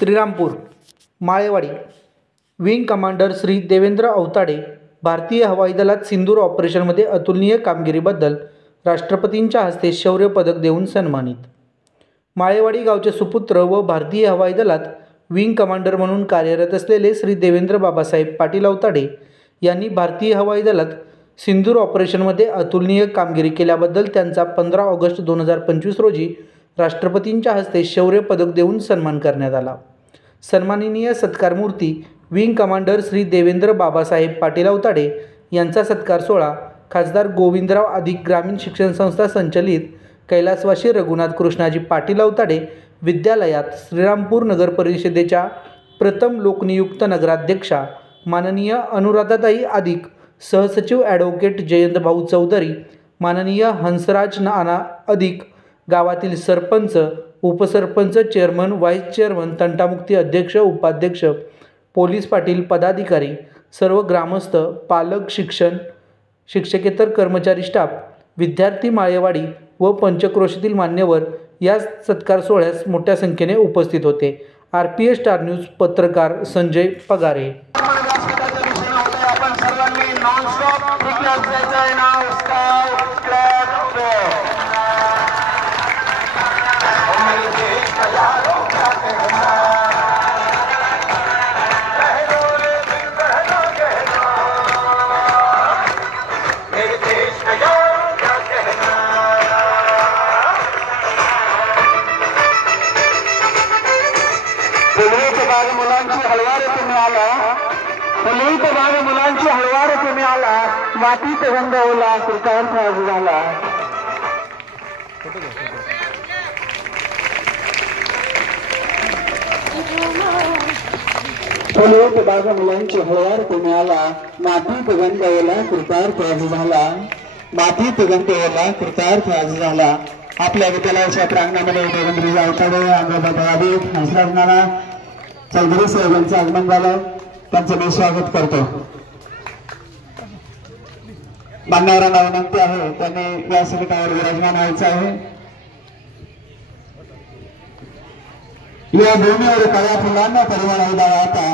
Shrirampur Malewadi wing commander Shri Devendra Awtade भारतीय हवाई दलात सिंदूर ऑपरेशनमध्ये अतुलनीय कामगिरीबद्दल राष्ट्रपतींच्या हस्ते शौर्य पदक देऊन सन्मानित। माळेवाडी गावचे सुपुत्र व भारतीय हवाई दलात विंग कमांडर म्हणून कार्यरत असलेले श्री देवेंद्र बाबासाहेब पाटील अवताडे यांनी भारतीय हवाई दलात सिंदूर ऑपरेशनमध्ये अतुलनीय कामगिरी केल्याबद्दल त्यांचा 15 ऑगस्ट 2025 रोजी राष्ट्रपतींच्या हस्ते शौर्य पदक देऊन सन्मान करण्यात आला। सन्माननीय सत्कार मूर्ती विंग कमांडर श्री देवेंद्र बाबासाहेब पाटील अवताडे यांचा सत्कार सोहळा खासदार गोविंदराव अधिक ग्रामीण शिक्षण संस्था संचलित कैलासवासी रघुनाथ कृष्णाजी पाटील अवताडे विद्यालयात श्रीरामपूर नगर परिषदेच्या प्रथम लोकनियुक्त नगराध्यक्षा माननीय अनुराधाताई अधिक, सहसचिव ॲडव्होकेट जयंत भाऊ चौधरी, माननीय हंसराज नाना अधिक, गावातील सरपंच, उपसरपंच, चेअरमन, व्हाईस चेअरमन, तंटामुक्ती अध्यक्ष, उपाध्यक्ष, पोलीस पाटील, पदाधिकारी, सर्व ग्रामस्थ, पालक, शिक्षकेतर कर्मचारी, स्टाफ, विद्यार्थी, माळेवाडी व पंचक्रोशीतील मान्यवर या सत्कार सोहळ्यास मोठ्या संख्येने उपस्थित होते। RPS स्टार न्यूज पत्रकार संजय पगारे। मुलांची हळवार तुम्ही आला, मातीत रंगवला, कृतार्थ झाला। फुलवत बाग मुलांची हळवार तुम्ही आला, मातीत रंगवला, कृतार्थ झाला, मातीत रंगवला, कृतार्थ झाला। आपल्या विद्यालयाच्या प्रांगणामध्ये देवेंद्र अवताडे, अनुराधाताई, हंसराज नाना चौधरी साहेबांचं आगमन झालं, त्यांचं मी स्वागत करतो। मान्यवरांना विनंती आहे त्यांनी व्यासपीठावर विराजमान व्हायचं आहे। या भूमीवर काळ्या फुलांना परिमळ उदाळा आता,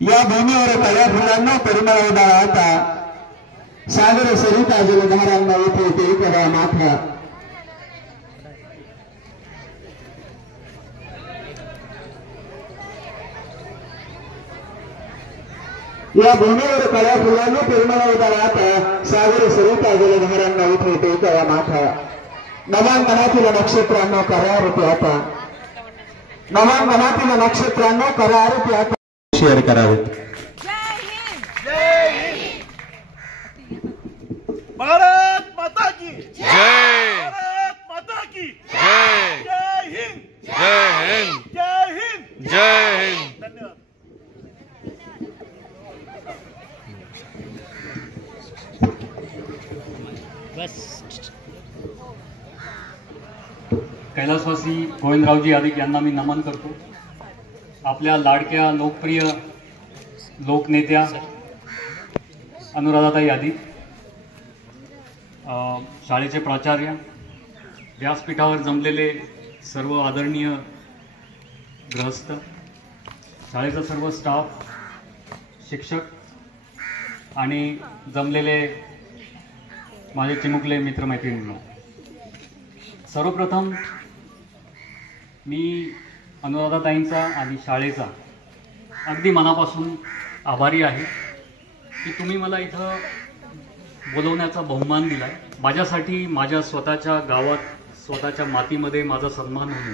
या भूमीवर काळ्या फुलांना परिमळ उदाळा आता, सागर सरिता जलधारांना उठवते करा माथा। या भूमीवर काळ्या फुलांना परिमळ उदाळा आता, सागर सरिता जलधारांना उठवते करा माथा। नवान मनातील नक्षत्रांना करा रूपी आता, नवान मनातील नक्षत्रांना करा रूपी आता। शेअर करावेत। भारत माता की जय, भारत माता की जय, जय हिंद, जय हिंद, जय हिंद, जय हिंद। धन्यवाद। कैलासवासी गोविंदरावजी अधिक यांना मी नमन करतो। आपल्या लाडक्या लोकप्रिय लोकनेत्या अनुराधाताई अधिक, शाळेचे प्राचार्य, व्यासपीठावर जमलेले सर्व आदरणीय गृहस्थ, शाळेचा सर्व स्टाफ, शिक्षक आणि जमलेले माझे चिमुकले मित्रमैत्रिणींनो, सर्वप्रथम मी अनुराधाताईंचा आणि शाळेचा अगदी मनापासून आभारी आहे की तुम्ही मला इथं बोलवण्याचा बहुमान दिला आहे। माझ्यासाठी माझ्या स्वतःच्या गावात, स्वतःच्या मातीमध्ये माझा सन्मान होणे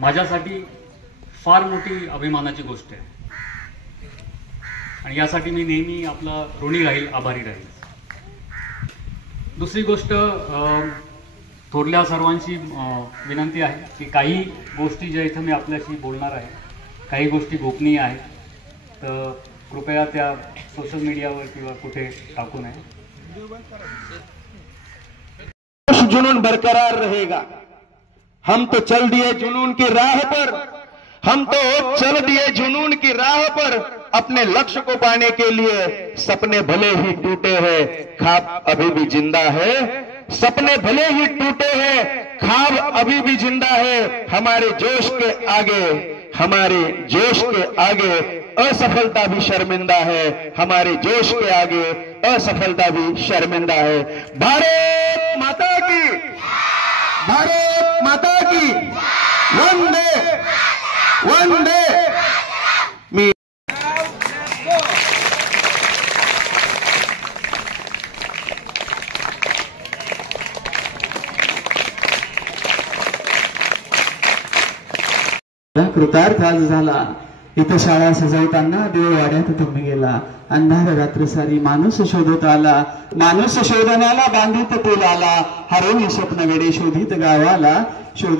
माझ्यासाठी फार मोठी अभिमानाची गोष्ट आहे आणि यासाठी मी नेहमी आपला ऋणी राहील, आभारी राहील। दुसरी गोष्ट, थोरल्या सर्वांची विनंती आहे की काही गोष्टी ज्या इथं मी आपल्याशी बोलणार आहे, काही गोष्टी गोपनीय आहेत, तर कृपया त्या सोशल मीडियावर किंवा कुठे टाकू नये। जुनून बरकरार रहेगा, हम तो चल दिए जुनून की राह पर, हम तो चल दिए जुनून की राह पर, अपने लक्ष्य को पाने के लिए सपने भले ही टूटे हैं, ख्वाब अभी भी जिंदा है, सपने भले ही टूटे हैं, ख्वाब अभी भी जिंदा है, हमारे जोश के आगे, हमारे जोश के आगे असफलता भी शर्मिंदा है, हमारे जोश के आगे असफलता भी शर्मिंदा है। भारत माता की, भारत माता की, वंदे वंदे। मी कृतार्थ आज झाला। इथं शाळा सजवताना देववाड्यात तुम्ही गेला, अंधार रात्र सारी माणूस शोधत आला, माणूस शोधण्याला बांधित पूल आला, हरवली स्वप्न वेडे शोधित गावाला, शोध